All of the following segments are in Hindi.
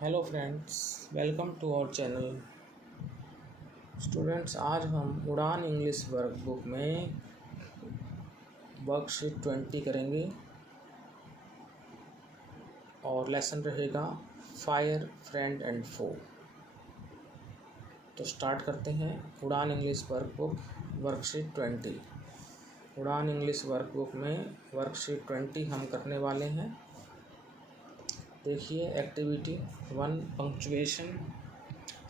Hello friends, welcome to our channel. Students, आज हम उड़ान इंग्लिश वर्कबुक में वर्कशीट 20 करेंगे और लेसन रहेगा फायर, फ्रेंड एंड फो। तो स्टार्ट करते हैं। उड़ान इंग्लिश वर्कबुक वर्कशीट 20। उड़ान इंग्लिश वर्कबुक में वर्कशीट 20 हम करने वाले हैं। देखिए activity 1, punctuation.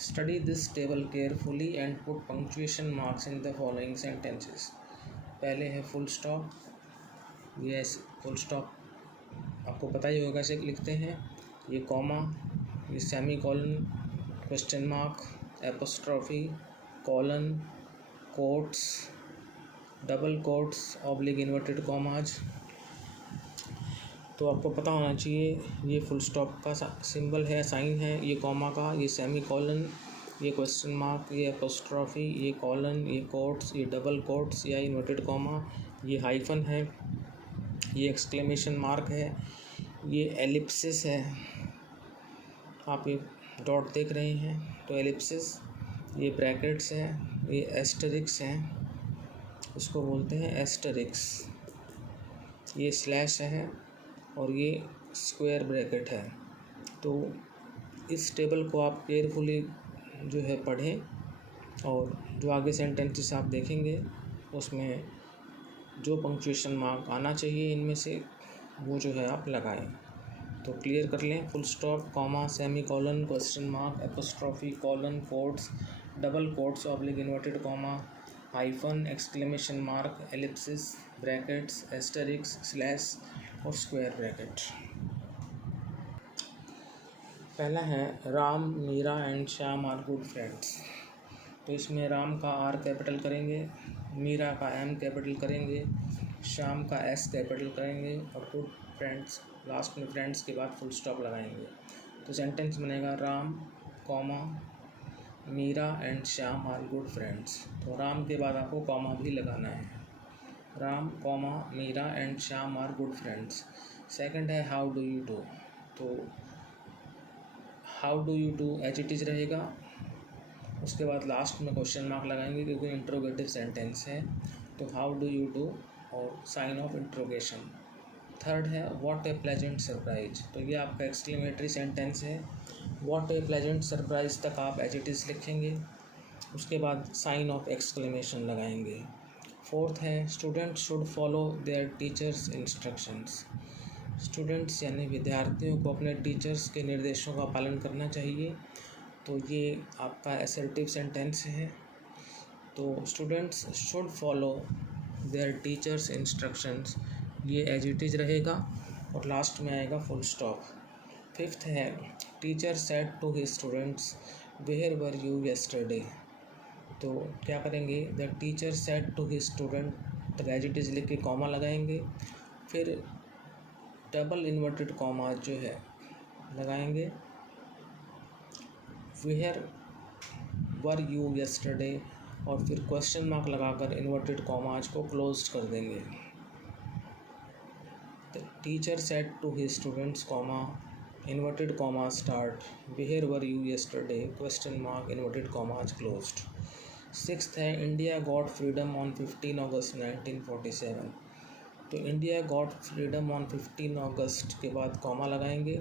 Study this table carefully and put punctuation marks in the following sentences. पहले है फुल स्टॉप। ये फुल स्टॉप आपको पता ही होगा, इसे लिखते हैं। ये कॉमा, ये semi colon, question mark, apostrophe, colon, quotes, double quotes, oblique inverted commas. तो आपको पता होना चाहिए ये फुल स्टॉप का सिंबल है, साइन है, ये कॉमा का, ये सेमी कॉलन, ये क्वेश्चन मार्क, ये एपोस्ट्रॉफी, ये कॉलन, ये कोट्स, ये डबल कोट्स या इन्वर्टेड कॉमा, ये हाइफन है, ये एक्सक्लेमेशन मार्क है, ये एलिप्सिस है। आप ये डॉट देख रहे हैं तो एलिप्सिस, ये ब्रैकेट्स हैं, ये एस्टेरिक्स हैं, इसको बोलते हैं एस्टेरिक्स, ये स्लैश है और ये स्क्वायर ब्रैकेट है। तो इस टेबल को आप केयरफुली जो है पढ़ें और जो आगे सेंटेंसेस आप देखेंगे उसमें जो पंक्चुएशन मार्क आना चाहिए इनमें से वो जो है आप लगाएं। तो क्लियर कर लें। Full stop, comma, semicolon, question mark, apostrophe, colon, quotes, double quotes, oblique inverted comma, hyphen, exclamation mark, ellipsis, brackets, asterisks, slash और स्क्वायर ब्रैकेट। पहला है Ram, Meera and Shyam are good friends. तो इसमें राम का आर कैपिटल करेंगे, मीरा का एम कैपिटल करेंगे, श्याम का एस कैपिटल करेंगे और गुड फ्रेंड्स लास्ट में फ्रेंड्स के बाद फुल स्टॉप लगाएंगे। तो सेंटेंस बनेगा Ram, comma, Meera and Shyam are good friends. तो राम के बाद आपको कॉमा भी लगाना है। Ram, comma, Meera and Shyam are good friends. Second है हाउ डू यू डू। तो how do you do as it is रहेगा, उसके बाद लास्ट में क्वेश्चन मार्क लगाएंगे क्योंकि इंट्रोगेटिव सेंटेंस है। तो हाउ डू यू डू और साइन ऑफ इंट्रोगेशन। थर्ड है व्हाट ए प्लेजेंट सरप्राइज। तो ये आपका एक्सक्लेमेटरी सेंटेंस है। व्हाट ए प्लेजेंट सरप्राइज तक आप एज इट इज़ लिखेंगे, उसके बाद साइन ऑफ एक्सक्लेमेशन लगाएंगे। फोर्थ है students should follow their teachers instructions. Students यानी विद्यार्थियों को अपने टीचर्स के निर्देशों का पालन करना चाहिए। तो ये आपका असर्टिव सेंटेंस है। तो students should follow their teachers instructions, ये एज इट इज़ रहेगा और लास्ट में आएगा फुल स्टॉप। फिफ्थ है teacher said to his students where were you yesterday. तो क्या करेंगे, the teacher said to his student तक एज इट इज़ लिख के कॉमा लगाएंगे, फिर डबल इन्वर्टेड कॉमा जो है लगाएंगे, वेयर वर यू येस्टरडे और फिर क्वेश्चन मार्क लगाकर इन्वर्टेड कॉमाज को क्लोज कर देंगे। The teacher said to his students, comma, inverted comma start, where were you yesterday, question mark, inverted commas closed. Sixth है India got freedom on 15 August 1947। तो India got freedom on 15 August के बाद कॉमा लगाएंगे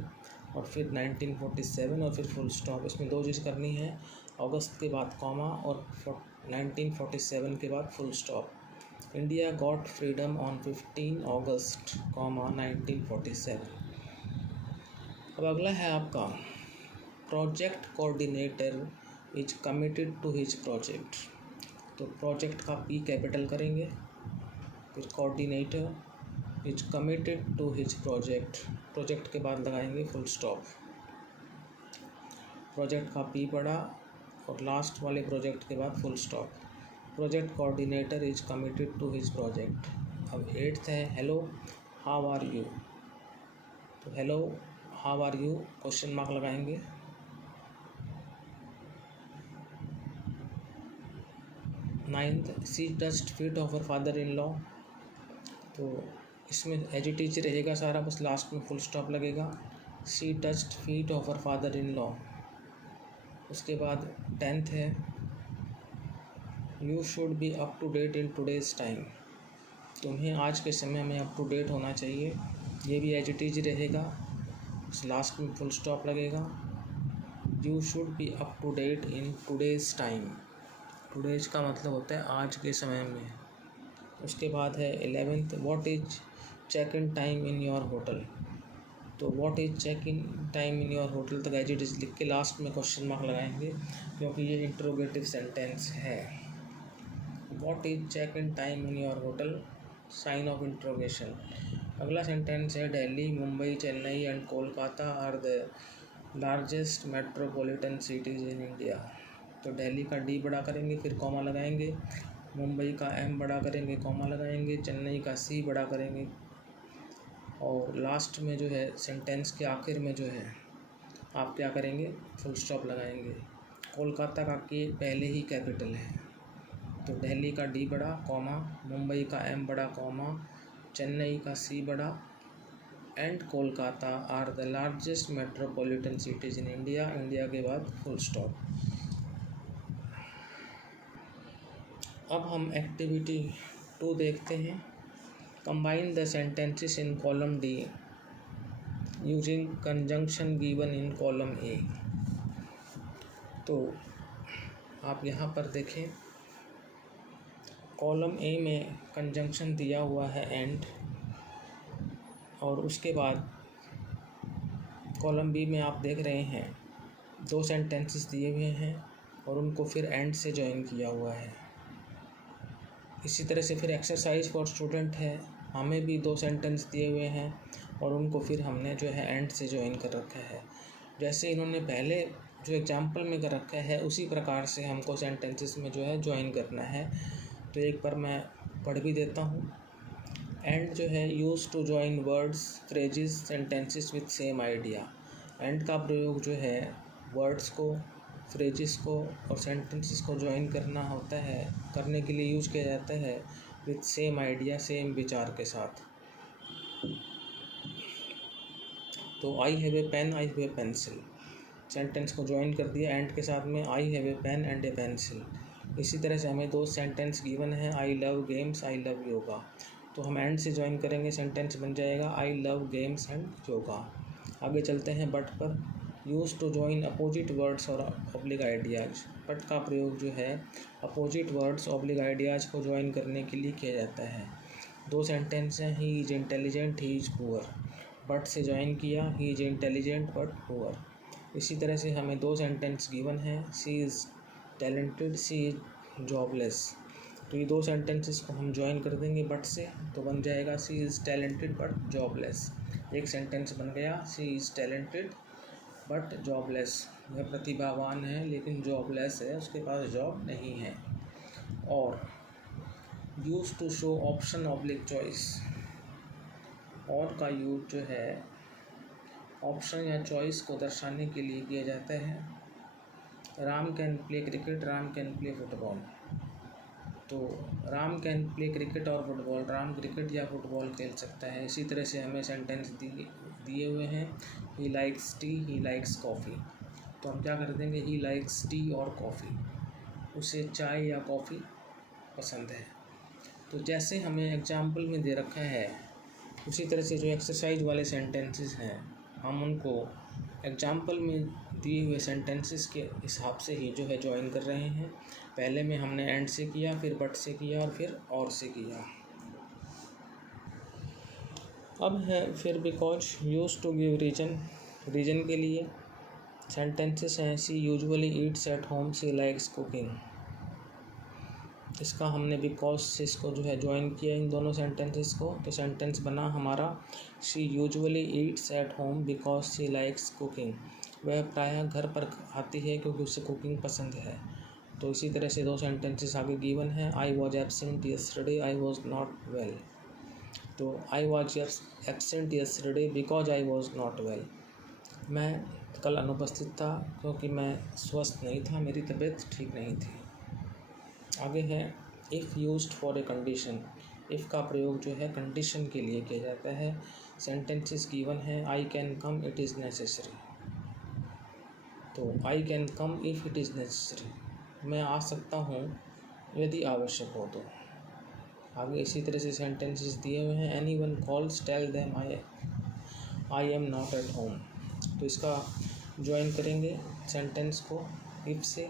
और फिर 1947 और फिर फुल स्टॉप। इसमें दो चीज़ करनी है, अगस्त के बाद कॉमा और 1947 के बाद full stop. India got freedom on 15 August, comma, 1947। अब अगला है आपका project coordinator is committed to his project. तो प्रोजेक्ट का पी कैपिटल करेंगे, फिर coordinator is committed to his project, project के बाद लगाएंगे फुल स्टॉप। प्रोजेक्ट का पी पड़ा और लास्ट वाले प्रोजेक्ट के बाद full stop. Project coordinator is committed to his project. अब एट्थ है हेलो हाउ आर यू। तो hello how are you question mark लगाएंगे। Ninth she dust feet of her father in law. तो इसमें एज इट इज रहेगा सारा, बस लास्ट में फुल स्टॉप लगेगा। She touched feet of her father in law. उसके बाद 10th है, you should be up to date in today's time. तुम्हें आज के समय में अप टू डेट होना चाहिए। ये भी एज इट इज रहेगा, उस लास्ट में फुल स्टॉप लगेगा। You should be up to date in today's time. Today's का मतलब होता है आज के समय में। उसके बाद है 11th, what is check in time in your hotel. तो what is check in time in your hotel तक एज इट इज लिख के लास्ट में क्वेश्चन मार्क लगाएंगे, क्योंकि ये इंट्रोगेटिव सेंटेंस है। What is check in time in your hotel, sign of interrogation. अगला सेंटेंस है, Delhi, Mumbai, Chennai and Kolkata are the largest metropolitan cities in India. तो दिल्ली का डी बड़ा करेंगे, फिर कॉमा लगाएंगे, मुंबई का एम बड़ा करेंगे, कॉमा लगाएंगे, चेन्नई का सी बड़ा करेंगे, और लास्ट में जो है सेंटेंस के आखिर में जो है आप क्या करेंगे, फुल स्टॉप लगाएंगे। कोलकाता का के पहले ही कैपिटल है, तो दिल्ली का डी बड़ा, कॉमा, मुंबई का एम बड़ा, कॉमा, चेन्नई का सी बड़ा, and Kolkata are the largest metropolitan cities in India. India के बाद फुल स्टॉप। अब हम एक्टिविटी 2 देखते हैं। Combine the sentences in column D using conjunction given in column A. तो आप यहाँ पर देखें, कॉलम ए में कंजंक्शन दिया हुआ है एंड, और उसके बाद कॉलम बी में आप देख रहे हैं 2 सेंटेंसेस दिए हुए हैं और उनको फिर एंड से जॉइन किया हुआ है। इसी तरह से फिर एक्सरसाइज फॉर स्टूडेंट है, हमें भी 2 सेंटेंस दिए हुए हैं और उनको फिर हमने जो है एंड से जॉइन कर रखा है। जैसे इन्होंने पहले जो एग्जाम्पल में कर रखा है उसी प्रकार से हमको सेंटेंसेस में जो है जॉइन करना है। तो एक बार मैं पढ़ भी देता हूँ। एंड जो है use to join words, phrases, sentences with same idea. And का प्रयोग जो है वर्ड्स को, फ्रेजेस को और सेंटेंसेस को जॉइन करना होता है, करने के लिए यूज किया जाता है विथ सेम आइडिया, सेम विचार के साथ। तो I have a pen, I have a pencil, sentence को जॉइन कर दिया एंड के साथ में, I have a pen and a pencil. इसी तरह से हमें 2 सेंटेंस गिवन है, I love games, I love yoga. तो हम एंड से जॉइन करेंगे, सेंटेंस बन जाएगा I love games and yoga. आगे चलते हैं बट पर। Use to join opposite words और ऑब्लिक आइडियाज। बट का प्रयोग जो है अपोजिट वर्ड्स, ऑब्लिक आइडियाज को जॉइन करने के लिए किया जाता है। 2 सेंटेंस हैं, he is intelligent, he is poor. But से जॉइन किया, he is intelligent but poor. इसी तरह से हमें 2 सेंटेंस गिवन है, she is talented, she is jobless. तो ये 2 सेंटेंसेस को हम जॉइन कर देंगे बट से, तो बन जाएगा सी इज़ टैलेंटेड बट जॉबलेस। एक सेंटेंस बन गया, सी इज़ टैलेंटेड बट जॉबलेस। वह प्रतिभावान है लेकिन जॉबलेस है, उसके पास जॉब नहीं है। Or use to show option oblique choice. Or का यूज जो है ऑप्शन या चॉइस को दर्शाने के लिए किया जाता है। Ram can play cricket, Ram can play football. तो राम कैन प्ले क्रिकेट और फुटबॉल, राम क्रिकेट या फुटबॉल खेल सकता है। इसी तरह से हमें सेंटेंस दिए हुए हैं, he likes T, he likes coffee. तो हम क्या कर देंगे, ही लाइक्स टी और कॉफ़ी, उसे चाय या कॉफ़ी पसंद है। तो जैसे हमें एग्जाम्पल में दे रखा है उसी तरह से जो एक्सरसाइज वाले सेंटेंसेस हैं हम उनको एग्जाम्पल में दिए हुए सेंटेंसेस के हिसाब से ही जो है जॉइन कर रहे हैं। पहले में हमने एंड से किया, फिर बट से किया और फिर और से किया। अब है फिर because, use to give reason, reason के लिए सेंटेंसेस हैं, she usually eats at home, she likes cooking. इसका हमने बिकॉज से इसको जो है जॉइन किया इन दोनों सेंटेंसेस को, तो सेंटेंस बना हमारा, she usually eats at home because she likes cooking. वह प्रायः घर पर आती है क्योंकि उसे कुकिंग पसंद है। तो इसी तरह से 2 सेंटेंसेस आगे गिवन है, I was absent yesterday, I was not well. तो I was absent yesterday because I was not well. मैं कल अनुपस्थित था क्योंकि मैं स्वस्थ नहीं था, मेरी तबीयत ठीक नहीं थी। आगे है if used for a condition, if का प्रयोग जो है कंडीशन के लिए किया जाता है। सेंटेंसेस गिवन है, I can come, it is necessary. तो I can come if it is necessary, मैं आ सकता हूँ यदि आवश्यक हो तो। आगे इसी तरह से सेंटेंसेस दिए हुए हैं। Anyone calls tell them I am not at home. तो इसका ज्वाइन करेंगे सेंटेंस को इफ से,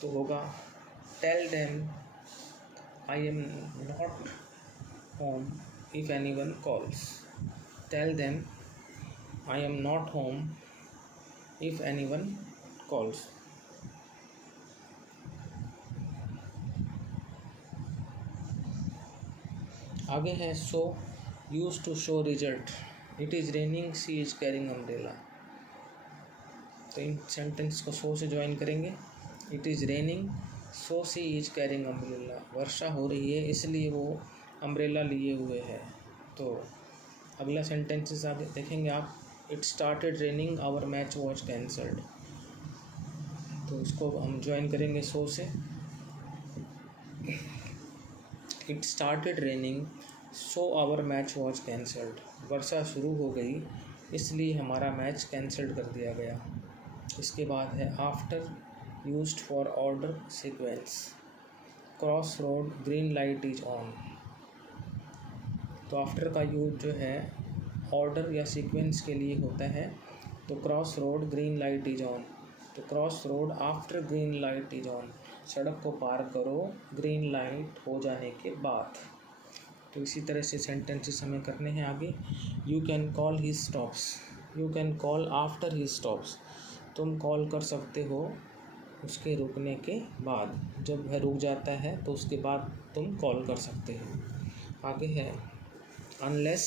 तो होगा tell them I am not home if anyone calls. Tell them I am not home if anyone calls. आगे है so use to show result, it is raining, she is carrying umbrella. तो इन सेंटेंस को सो से ज्वाइन करेंगे। It is raining so she is carrying umbrella, वर्षा हो रही है इसलिए वो अम्ब्रेला लिए हुए है। तो अगला सेंटेंसेस आगे देखेंगे आप। It started raining our match was cancelled. तो इसको हम ज्वाइन करेंगे सो से। It started raining so our match was cancelled, वर्षा शुरू हो गई इसलिए हमारा मैच कैंसल्ड कर दिया गया। इसके बाद है after used for order sequence, cross road green light is on. तो आफ्टर का यूज जो है ऑर्डर या सीक्वेंस के लिए होता है। तो cross road green light is on, तो cross road after green light is on, सड़क को पार करो ग्रीन लाइट हो जाने के बाद। तो इसी तरह से सेंटेंसेस हमें करने हैं आगे। You can call he stops, you can call after he stops, तुम कॉल कर सकते हो उसके रुकने के बाद। जब वह रुक जाता है तो उसके बाद तुम कॉल कर सकते हो। आगे है unless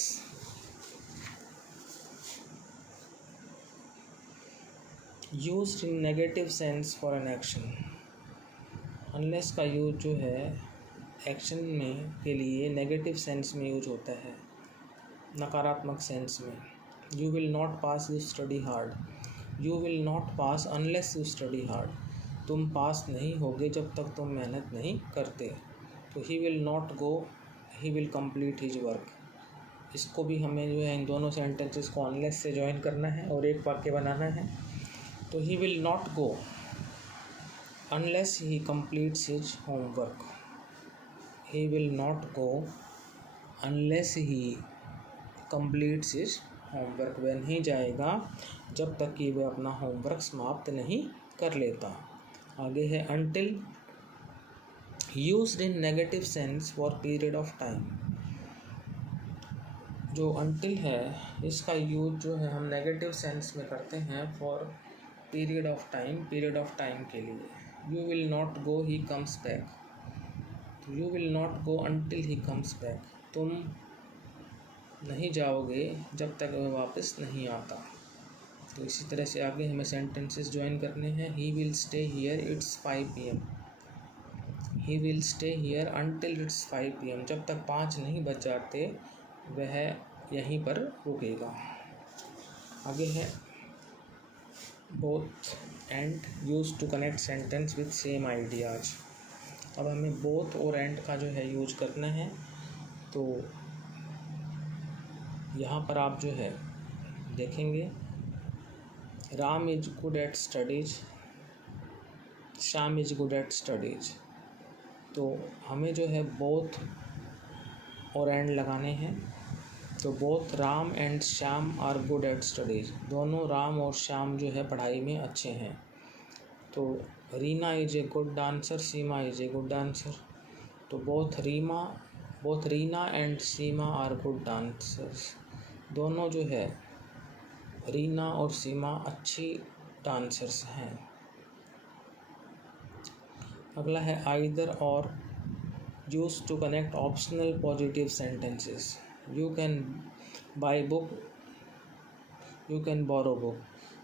used in negative sense for an action. Unless का यूज जो है एक्शन में के लिए नेगेटिव सेंस में यूज होता है, नकारात्मक सेंस में। You will not pass, you study hard, you will not pass unless you study hard, तुम पास नहीं होगे जब तक तुम मेहनत नहीं करते। तो ही will not go, he will complete his work. इसको भी हमें जो है इन दोनों सेंटेंसेस को अनलेस से ज्वाइन करना है और एक वाक्य बनाना है। तो ही will not go unless he completes his homework, he will not go unless he completes his homework, वह नहीं जाएगा जब तक कि वह अपना होमवर्क समाप्त नहीं कर लेता। आगे है until used in negative sense for period of time। जो until है इसका यूज जो है हम नेगेटिव सेंस में करते हैं for period of time, period of time के लिए। You will not go, he comes back, you will not go until he comes back, तुम नहीं जाओगे जब तक वह वापस नहीं आता। तो इसी तरह से आगे हमें सेंटेंसेस ज्वाइन करने हैं। he will stay here, it's 5 PM, he will stay here until it's 5 PM, जब तक 5 नहीं बज जाते वह यहीं पर रुकेगा। आगे है both and used to connect sentence with same ideas। अब हमें both और and का जो है यूज करना है। तो यहाँ पर आप जो है देखेंगे Ram is good at studies, Shyam is good at studies. तो हमें जो है both और and लगाने हैं। तो both Ram and Shyam are good at studies, दोनों राम और श्याम जो है पढ़ाई में अच्छे हैं। तो Reena is a good dancer, Seema is a good dancer. तो both Reena and Seema are good dancers, दोनों जो है रीना और सीमा अच्छी डांसर्स हैं। अगला है either or use to connect optional positive sentences. You can buy book, you can borrow book,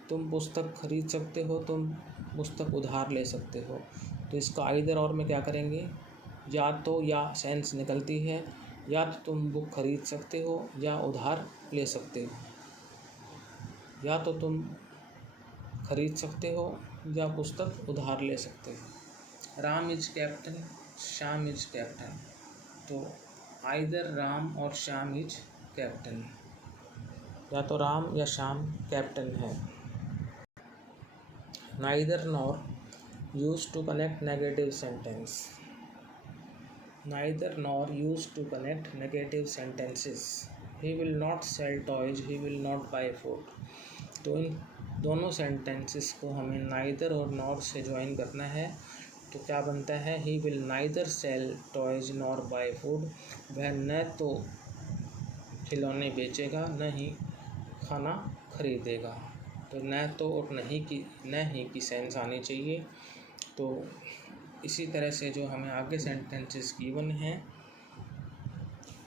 तुम पुस्तक खरीद सकते हो, तुम पुस्तक उधार ले सकते हो। तो इसका आइदर और में क्या करेंगे, या तो या सेंस निकलती है, या तो तुम बुक खरीद सकते हो या उधार ले सकते हो, या तो तुम खरीद सकते हो या पुस्तक उधार ले सकते हो। Ram is captain, Shyam is captain. तो either Ram or Shyam is captain, या तो राम या श्याम कैप्टन है। Neither nor use to connect negative sentence, neither nor use to connect negative sentences. He will not sell toys, he will not buy food. तो इन दोनों सेंटेंसेस को हमें नाइदर और नॉर से ज्वाइन करना है। तो क्या बनता है, he will neither sell toys nor buy food. वह न तो खिलौने बेचेगा न ही खाना खरीदेगा। तो न तो और न ही की सेंस आनी चाहिए। तो इसी तरह से जो हमें आगे सेंटेंसेस गिवन हैं,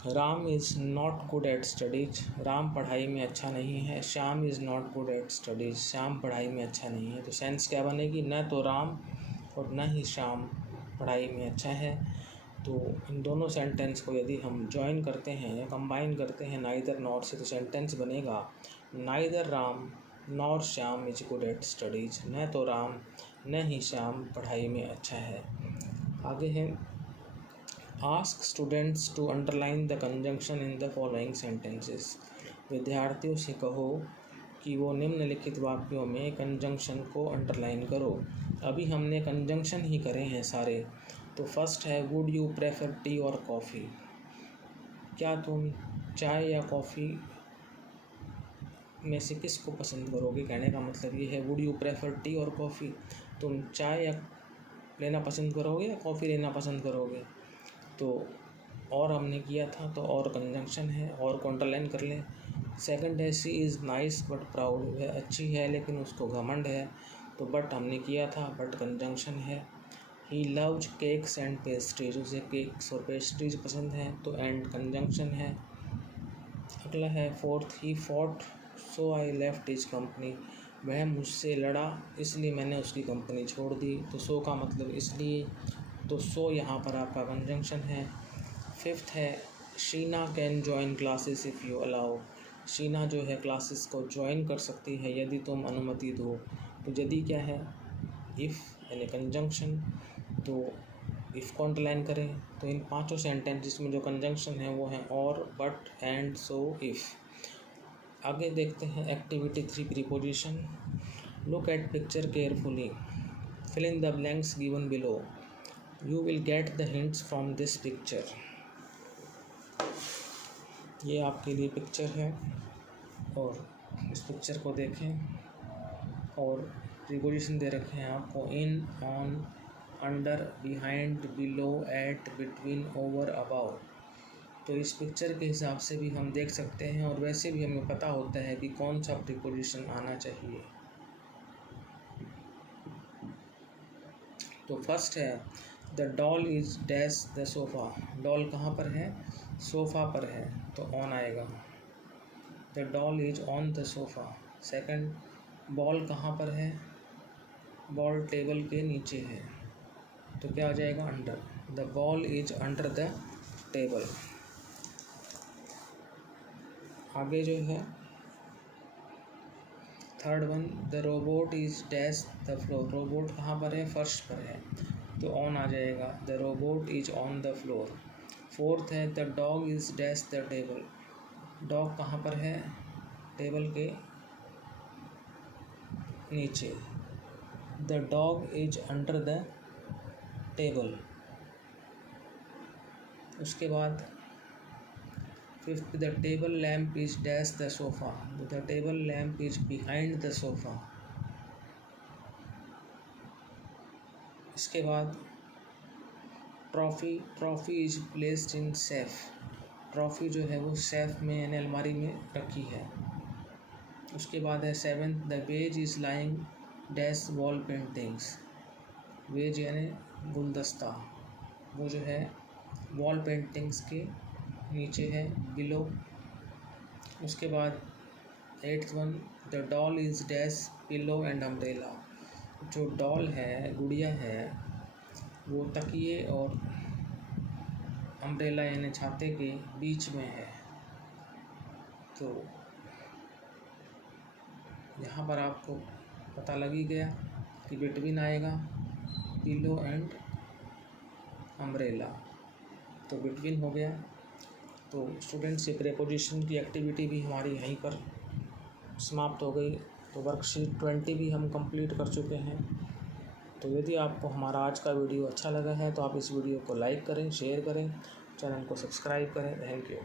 Ram is not good at studies, Ram पढ़ाई में अच्छा नहीं है। Shyam is not good at studies, Shyam पढ़ाई में अच्छा नहीं है। तो सेंस क्या बनेगी, न तो राम और न ही श्याम पढ़ाई में अच्छा है। तो इन दोनों सेंटेंस को यदि हम जॉइन करते हैं या कंबाइन करते हैं नाइदर नॉर से, तो सेंटेंस बनेगा neither Ram nor Shyam is good at studies. न तो राम न ही श्याम पढ़ाई में अच्छा है। आगे है, ask students to underline the conjunction in the following sentences. विद्यार्थियों से कहो कि वो निम्नलिखित वाक्यों में कंजंक्शन को अंडरलाइन करो। अभी हमने कंजंक्शन ही करे हैं सारे। तो फर्स्ट है, वुड यू प्रेफर टी और कॉफ़ी। क्या तुम चाय या कॉफ़ी में से किस को पसंद करोगे। कहने का मतलब ये है, वुड यू प्रेफर टी और कॉफ़ी, तुम चाय या लेना पसंद करोगे या कॉफ़ी लेना पसंद करोगे। तो और हमने किया था, तो और कंजंक्शन है, और को अंडरलाइन कर लें। सेकंड है, she is nice but proud, वह अच्छी है लेकिन उसको घमंड है। तो बट हमने किया था, बट कंजंक्शन है। He loves cakes and pastries, उसे केक्स और पेस्ट्रीज पसंद हैं। तो एंड कंजंक्शन है। अगला है fourth, he fought so I left his company, वह मुझसे लड़ा इसलिए मैंने उसकी कंपनी छोड़ दी। तो सो का मतलब इसलिए, तो सो यहाँ पर आपका कंजंक्शन है। फिफ्थ है, Sheena can join classes if you allow, Sheena जो है क्लासेस को ज्वाइन कर सकती है यदि तुम अनुमति दो। तो यदि क्या है, इफ़ यानी कंजंक्शन। तो इफ़ को अंडरलाइन करें, तो इन पांचों सेंटेंसेस में जो कंजंक्शन है वो है और, बट, एंड, सो, इफ़। आगे देखते हैं activity 3 preposition. Look at picture carefully, fill in the blanks given below, you will get the hints from this picture. ये आपके लिए पिक्चर है और इस पिक्चर को देखें और प्रीपोजिशन दे रखे हैं आपको, in, on, under, behind, below, at, between, over, above. तो इस पिक्चर के हिसाब से भी हम देख सकते हैं और वैसे भी हमें पता होता है कि कौन सा प्रीपोजिशन आना चाहिए। तो फर्स्ट है, the doll is dash the sofa, doll कहाँ पर है, सोफ़ा पर है, तो ऑन आएगा। The doll is on the sofa. Second, ball कहाँ पर है, बॉल टेबल के नीचे है, तो क्या आ जाएगा, under. The ball is under the table. आगे जो है third one, the robot is dash the floor, robot कहाँ पर है, फर्श पर है, तो ऑन आ जाएगा। The robot is on the floor. Fourth है, the dog is dash the table, dog कहाँ पर है, टेबल के नीचे, the dog is under the table. उसके बाद fifth, the table lamp is dash the sofa, the table lamp is behind the sofa. इसके बाद trophy is placed in safe, trophy जो है वो सेफ में यानी अलमारी में रखी है। उसके बाद है seventh, the vase is lying dash wall paintings, vase यानी गुलदस्ता, वो जो है वॉल पेंटिंग्स के नीचे है, बिलो। उसके बाद eighth one, the doll is dash pillow and umbrella, जो डॉल है, गुड़िया है, वो तकिए और अम्ब्रेला यानी छाते के बीच में है। तो यहाँ पर आपको पता लग ही गया कि बिटवीन आएगा पिलो एंड अम्ब्रेला, तो बिटवीन हो गया। तो स्टूडेंट्स ये प्रीपोजिशन की एक्टिविटी भी हमारी यहीं पर समाप्त हो गई। तो वर्कशीट 20 भी हम कंप्लीट कर चुके हैं। तो यदि आपको हमारा आज का वीडियो अच्छा लगा है तो आप इस वीडियो को लाइक करें, शेयर करें, चैनल को सब्सक्राइब करें। Thank you.